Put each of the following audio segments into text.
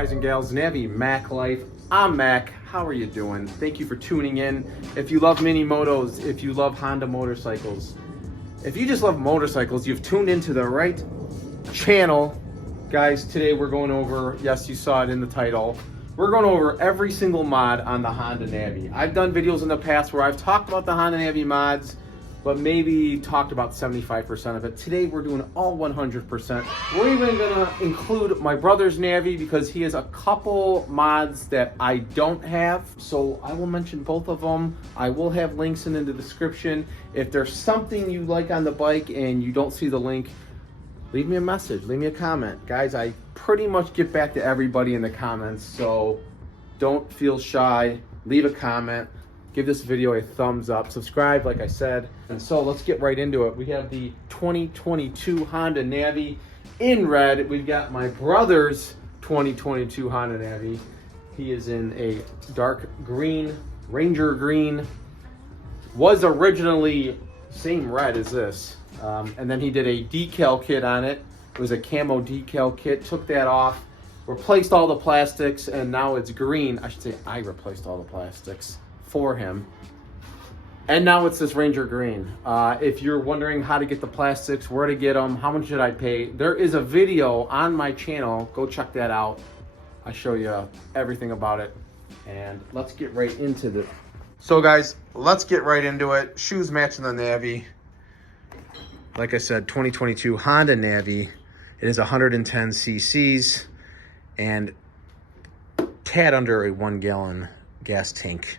Guys and gals, Navi Mac Life. I'm Mac. How are you doing? Thank you for tuning in. If you love mini motos, if you love Honda motorcycles, if you just love motorcycles, you've tuned into the right channel. Guys, today we're going over, yes, you saw it in the title, we're going over every single mod on the Honda Navi. I've done videos in the past where I've talked about the Honda Navi mods, but maybe talked about 75% of it. Today we're doing all 100%. We're even gonna include my brother's Navi because he has a couple mods that I don't have. So I will mention both of them. I will have links in the description. If there's something you like on the bike and you don't see the link, leave me a message, leave me a comment. Guys, I pretty much get back to everybody in the comments, so don't feel shy, leave a comment. Give this video a thumbs up, subscribe like I said. And so let's get right into it. We have the 2022 Honda Navi in red. We've got my brother's 2022 Honda Navi. He is in a dark green, Ranger green. Was originally same red as this. And then he did a decal kit on it. It was a camo decal kit, took that off, replaced all the plastics, and now it's green. I should say I replaced all the plastics for him, and now it's this Ranger green. If you're wondering how to get the plastics, where to get them, how much should I pay, there is a video on my channel. Go check that out. I show you everything about it, and let's get right into it. So guys, let's get right into it. Shoes matching the Navi. Like I said, 2022 Honda Navi. It is 110 cc's and tad under a 1 gallon gas tank.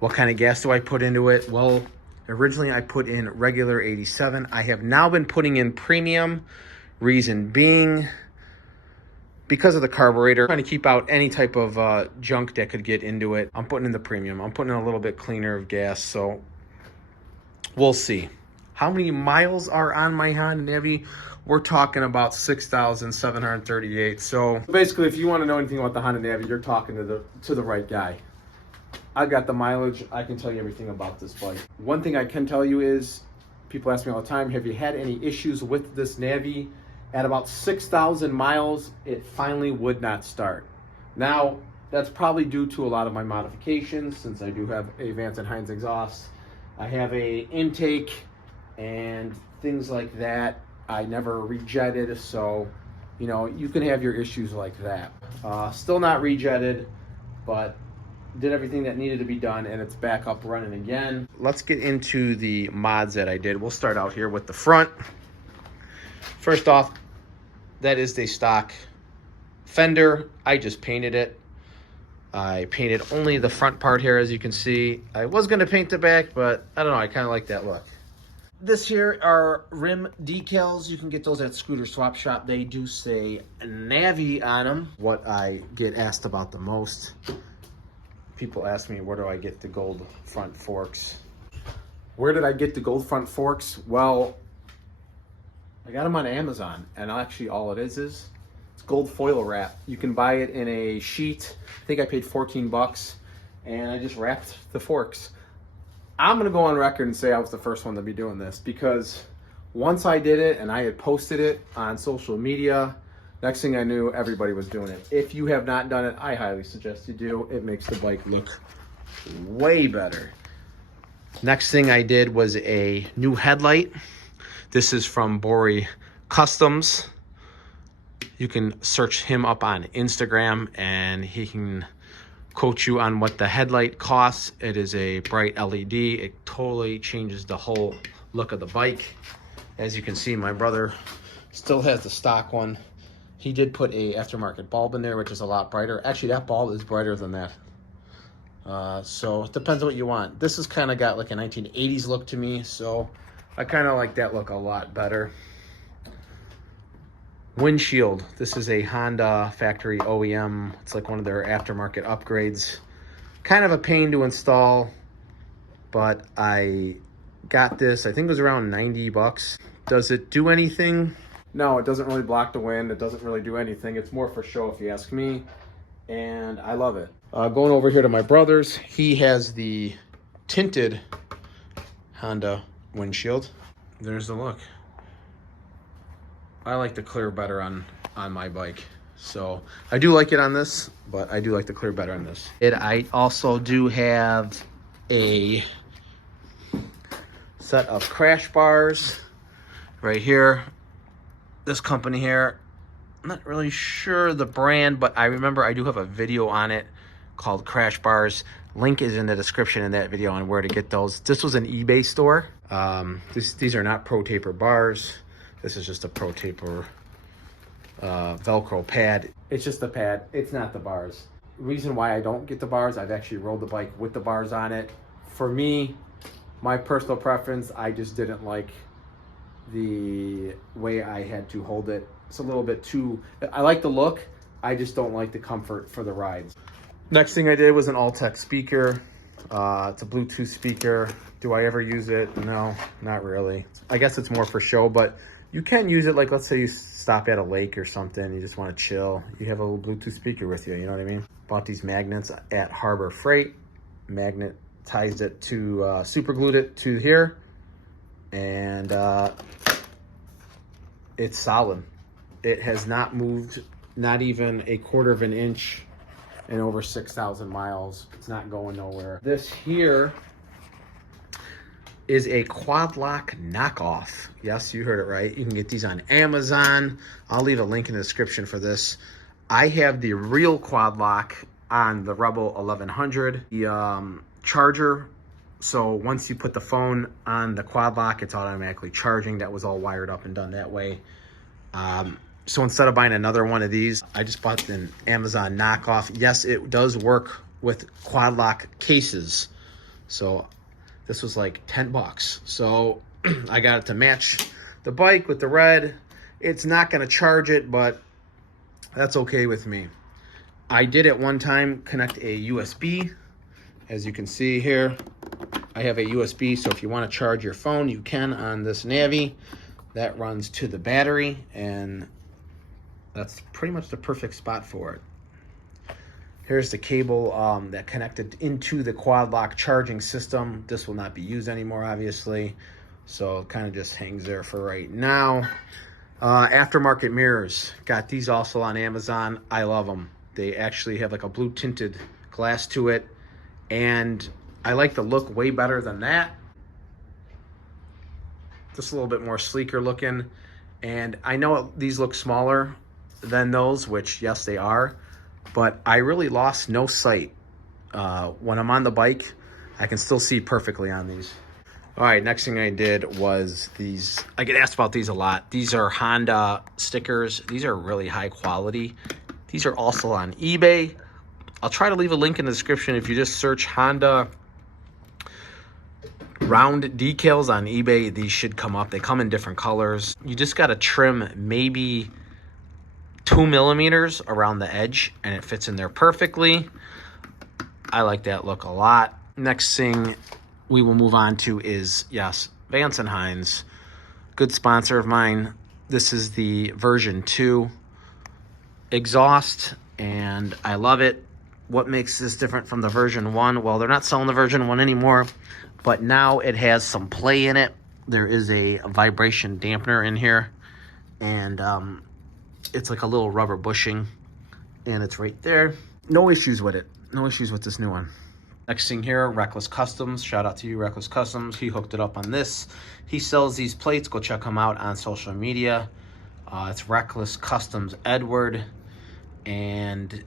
What kind of gas do I put into it? Well, originally I put in regular 87. I have now been putting in premium. Reason being, because of the carburetor, trying to keep out any type of junk that could get into it. I'm putting in the premium. I'm putting in a little bit cleaner of gas, so we'll see. How many miles are on my Honda Navi? We're talking about 6,738. So basically, if you want to know anything about the Honda Navi, you're talking to the right guy. I got the mileage. I can tell you everything about this bike. One thing I can tell you is, people ask me all the time, have you had any issues with this Navi? At about 6,000 miles, it finally would not start. Now, that's probably due to a lot of my modifications, since I do have a Vance & Hines exhaust. I have a intake and things like that. I never rejetted, so you know, you can have your issues like that. Still not rejetted, but did everything that needed to be done, and it's back up running again. Let's get into the mods that I did. We'll start out here with the front. First off, that is the stock fender. I just painted it. I painted only the front part here, as you can see. I was gonna paint the back, but I don't know, I kind of like that look. This here are rim decals. You can get those at Scooter Swap Shop. They do say Navi on them. What I get asked about the most, people ask me, where do I get the gold front forks? Where did I get the gold front forks? Well, I got them on Amazon, and actually all it is it's gold foil wrap. You can buy it in a sheet. I think I paid 14 bucks, and I just wrapped the forks. I'm gonna go on record and say I was the first one to be doing this, because once I did it and I had posted it on social media, next thing I knew, everybody was doing it. If you have not done it, I highly suggest you do. It makes the bike look way better. Next thing I did was a new headlight. This is from Bory Customs. You can search him up on Instagram and he can quote you on what the headlight costs. It is a bright LED. It totally changes the whole look of the bike. As you can see, my brother still has the stock one. He did put a aftermarket bulb in there, which is a lot brighter. Actually, that bulb is brighter than that. So it depends on what you want. This has kind of got like a 1980s look to me, so I kind of like that look a lot better. Windshield. This is a Honda factory OEM. It's like one of their aftermarket upgrades. Kind of a pain to install, but I got this. I think it was around 90 bucks. Does it do anything? No, it doesn't really block the wind. It doesn't really do anything. It's more for show if you ask me, and I love it. Going over here to my brother's, he has the tinted Honda windshield. There's the look. I like the clear better on my bike. So I do like it on this, but I do like the clear better on this. I also do have a set of crash bars right here. This company here, I'm not really sure the brand, but I remember I do have a video on it called Crash Bars. Link is in the description in that video on where to get those. This was an eBay store. These are not Pro Taper bars. This is just a Pro Taper Velcro pad. It's just a pad. It's not the bars. Reason why I don't get the bars, I've actually rode the bike with the bars on it. For me, my personal preference, I just didn't like the way I had to hold it. It's a little bit too, I like the look, I just don't like the comfort for the rides. Next thing I did was an Altec speaker. It's a Bluetooth speaker. Do I ever use it? No, not really. I guess it's more for show, but you can use it, like let's say you stop at a lake or something, you just want to chill, you have a little Bluetooth speaker with you, you know what I mean? Bought these magnets at Harbor Freight. Magnetized it to, super glued it to here, and it's solid. It has not moved, not even 1/4 of an inch in over 6,000 miles. It's not going nowhere. This here is a quad lock knockoff. Yes, you heard it right. You can get these on Amazon. I'll leave a link in the description for this. I have the real quad lock on the Rebel 1100. The charger, so once you put the phone on the quad lock, it's automatically charging. That was all wired up and done that way. So instead of buying another one of these, I just bought an Amazon knockoff. Yes, it does work with quad lock cases. So this was like 10 bucks. So I got it to match the bike with the red. It's not going to charge it, but that's okay with me. I did at one time connect a USB. As you can see here, I have a USB. So if you want to charge your phone, you can on this Navi. That runs to the battery, and that's pretty much the perfect spot for it. Here's the cable that connected into the quad lock charging system. This will not be used anymore, obviously. So it kind of just hangs there for right now. Aftermarket mirrors. Got these also on Amazon. I love them. They actually have like a blue tinted glass to it. And I like the look way better than that. Just a little bit more sleeker looking. And I know these look smaller than those, which yes, they are. But I really lost no sight. When I'm on the bike, I can still see perfectly on these. All right, next thing I did was these. I get asked about these a lot. These are Honda stickers. These are really high quality. These are also on eBay. I'll try to leave a link in the description. If you just search Honda round decals on eBay, these should come up. They come in different colors. You just got to trim maybe 2 millimeters around the edge and it fits in there perfectly. I like that look a lot. Next thing we will move on to is, yes, Vance & Hines, good sponsor of mine. This is the version 2 exhaust, and I love it. What makes this different from the version 1? Well, they're not selling the version 1 anymore, but now it has some play in it. There is a vibration dampener in here, and it's like a little rubber bushing, and it's right there. No issues with it. No issues with this new one. Next thing here, Reckless Customs. Shout out to you, Reckless Customs. He hooked it up on this. He sells these plates. Go check him out on social media. It's Reckless Customs Edward, and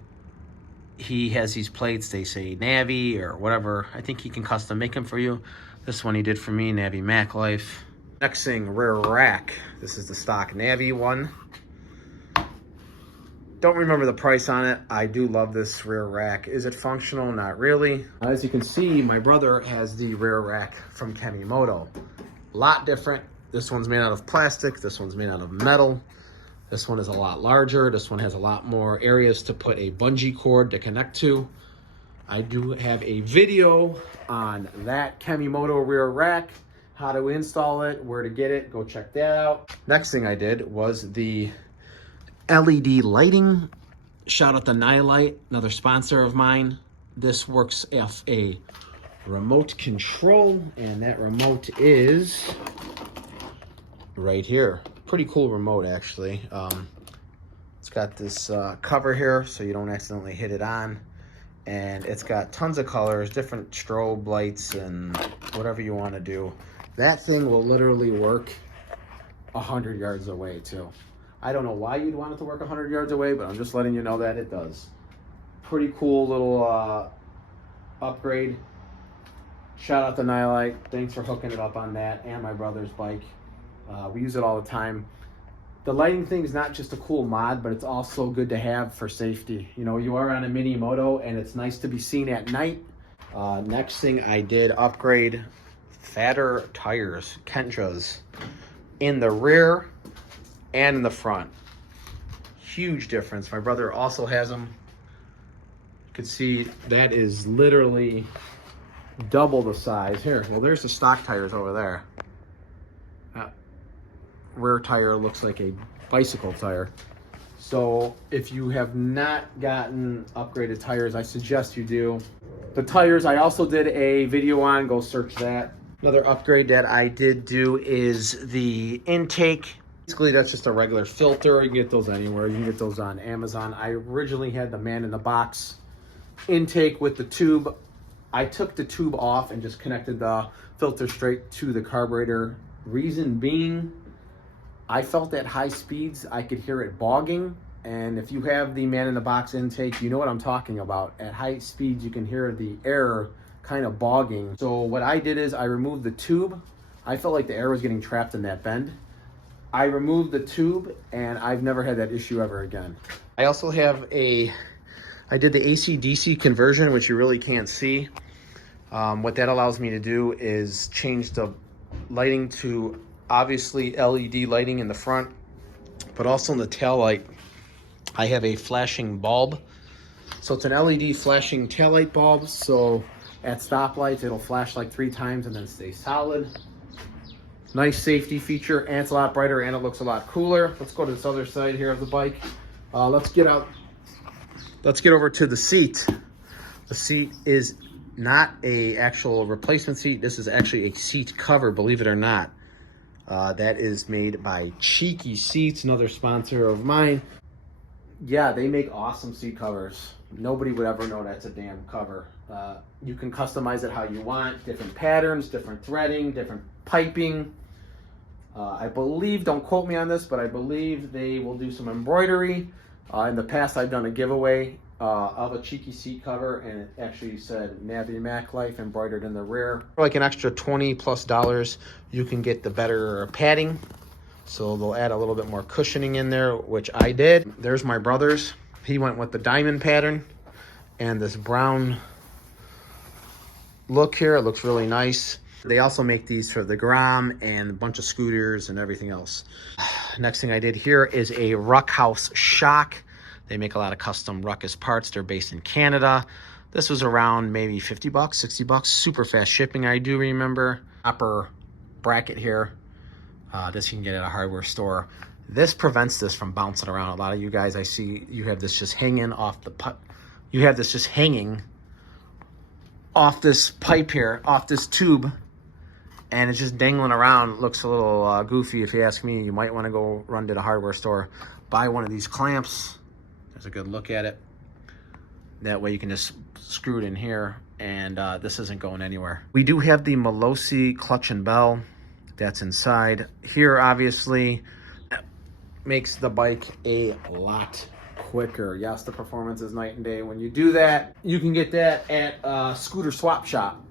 he has these plates. They say Navi or whatever. I think he can custom make them for you. This one he did for me, Navi Mac Life. Next thing, rear rack. This is the stock Navi one. Don't remember the price on it. I do love this rear rack. Is it functional? Not really. As you can see, my brother has the rear rack from Kemimoto. A lot different. This one's made out of plastic. This one's made out of metal. This one is a lot larger. This one has a lot more areas to put a bungee cord to connect to. I do have a video on that Kemimoto rear rack, how to install it, where to get it. Go check that out. Next thing I did was the LED lighting. Shout out to Headlight, another sponsor of mine. This works as a remote control, and that remote is right here. Pretty cool remote, actually. It's got this cover here so you don't accidentally hit it on. And it's got tons of colors, different strobe lights and whatever you want to do. That thing will literally work 100 yards away too. I don't know why you'd want it to work 100 yards away, but I'm just letting you know that it does. Pretty cool little upgrade. Shout out to Headlight. Thanks for hooking it up on that and my brother's bike. We use it all the time. The lighting thing is not just a cool mod, but it's also good to have for safety. You know, you are on a mini moto and it's nice to be seen at night. Next thing I did, upgrade fatter tires, Kentra's, in the rear and in the front. Huge difference. My brother also has them. You can see that is literally double the size. Here, well, there's the stock tires over there. Rear tire looks like a bicycle tire. So if you have not gotten upgraded tires, I suggest you do. The tires I also did a video on, go search that. Another upgrade that I did do is the intake. Basically that's just a regular filter. You can get those anywhere. You can get those on Amazon. I originally had the man in the box intake with the tube. I took the tube off and just connected the filter straight to the carburetor. Reason being, I felt at high speeds, I could hear it bogging. And if you have the man in the box intake, you know what I'm talking about. At high speeds, you can hear the air kind of bogging. So what I did is I removed the tube. I felt like the air was getting trapped in that bend. I removed the tube and I've never had that issue ever again. I also have I did the AC-DC conversion, which you really can't see. What that allows me to do is change the lighting to obviously LED lighting in the front, but also in the tail light. I have a flashing bulb. So it's an LED flashing taillight bulb. So at stoplights, it'll flash like 3 times and then stay solid. Nice safety feature, and it's a lot brighter and it looks a lot cooler. Let's go to this other side here of the bike. Let's get over to the seat. The seat is not a actual replacement seat. This is actually a seat cover, believe it or not. That is made by Cheeky Seats, another sponsor of mine. Yeah, they make awesome seat covers. Nobody would ever know that's a damn cover. You can customize it how you want, different patterns, different threading, different piping. I believe, don't quote me on this, but I believe they will do some embroidery. In the past, I've done a giveaway of a Cheeky seat cover, and it actually said Navi Mac Life embroidered in the rear. For like an extra $20+, you can get the better padding. So they'll add a little bit more cushioning in there, which I did. There's my brother's. He went with the diamond pattern and this brown look here. It looks really nice. They also make these for the Grom and a bunch of scooters and everything else. Next thing I did here is a Ruckhouse shock. They make a lot of custom Ruckus parts. They're based in Canada. This was around maybe 50 bucks, 60 bucks. Super fast shipping, I do remember. Upper bracket here. This you can get at a hardware store. This prevents this from bouncing around. A lot of you guys, I see you have this just hanging off the pipe. You have this just hanging off this pipe here, off this tube, and it's just dangling around. It looks a little goofy if you ask me. You might want to go run to the hardware store, buy one of these clamps. There's a good look at it. That way you can just screw it in here, and this isn't going anywhere. We do have the Melosi clutch and bell that's inside here. Obviously makes the bike a lot quicker. Yes, the performance is night and day. When you do that, you can get that at Scooter Swap Shop.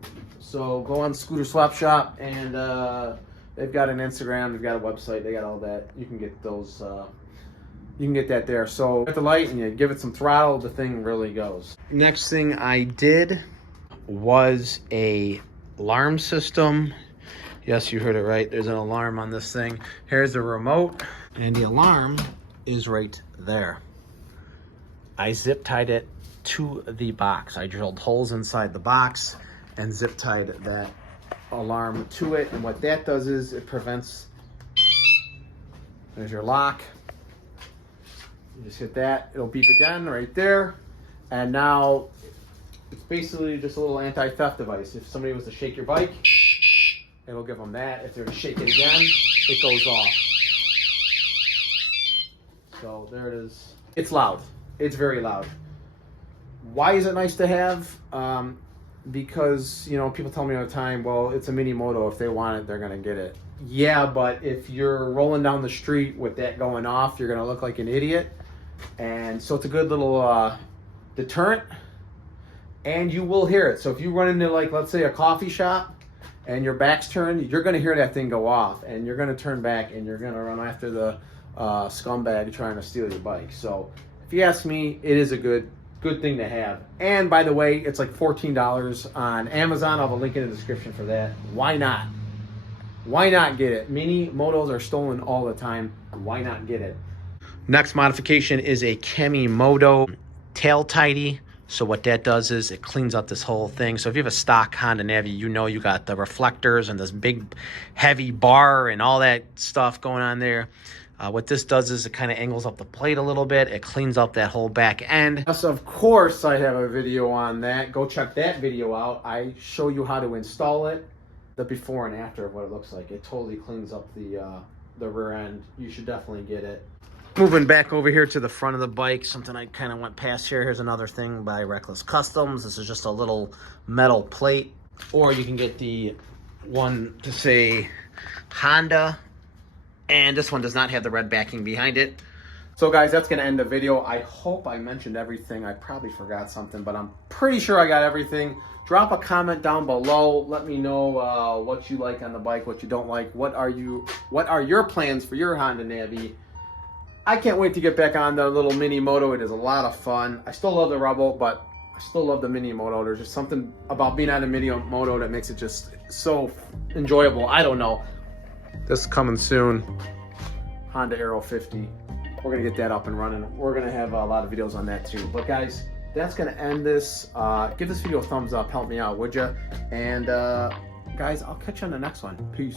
So go on Scooter Swap Shop, and they've got an Instagram, they've got a website, they got all that. You can get those, you can get that there. So at the light and you give it some throttle, the thing really goes. Next thing I did was a alarm system. Yes, you heard it right. There's an alarm on this thing. Here's the remote, and the alarm is right there. I zip tied it to the box. I drilled holes inside the box and zip tied that alarm to it. And what that does is it prevents, there's your lock. You just hit that, it'll beep again right there. And now it's basically just a little anti-theft device. If somebody was to shake your bike, it'll give them that. If they're to shake it again, it goes off. So there it is. It's loud. It's very loud. Why is it nice to have? Because, you know, people tell me all the time, well, it's a mini moto. If they want it, they're going to get it. Yeah, but if you're rolling down the street with that going off, you're going to look like an idiot. And so it's a good little deterrent. And you will hear it. So if you run into, like, let's say a coffee shop and your back's turned, you're going to hear that thing go off. And you're going to turn back and you're going to run after the scumbag trying to steal your bike. So if you ask me, it is a good thing to have. And by the way, it's like $14 on Amazon. I'll have a link in the description for that. Why not? Why not get it? Mini motos are stolen all the time. Why not get it? Next modification is a Kemi Moto tail tidy. So what that does is it cleans up this whole thing. So if you have a stock Honda Navi, you know you got the reflectors and this big heavy bar and all that stuff going on there. What this does is it kind of angles up the plate a little bit. It cleans up that whole back end. Yes, of course, I have a video on that. Go check that video out. I show you how to install it, the before and after of what it looks like. It totally cleans up the rear end. You should definitely get it. Moving back over here to the front of the bike, something I kind of went past here. Here's another thing by Reckless Customs. This is just a little metal plate. Or you can get the one to say Honda. And this one does not have the red backing behind it. So guys, that's going to end the video. I hope I mentioned everything. I probably forgot something, but I'm pretty sure I got everything. Drop a comment down below. Let me know what you like on the bike, what you don't like. What are your plans for your Honda Navi? I can't wait to get back on the little mini moto. It is a lot of fun. I still love the Rebel, but I still love the mini moto. There's just something about being on a mini moto that makes it just so enjoyable. I don't know. This is coming soon. Honda Aero 50. We're going to get that up and running. We're going to have a lot of videos on that too. But guys, that's going to end this. Give this video a thumbs up. Help me out, would you? And guys, I'll catch you on the next one. Peace.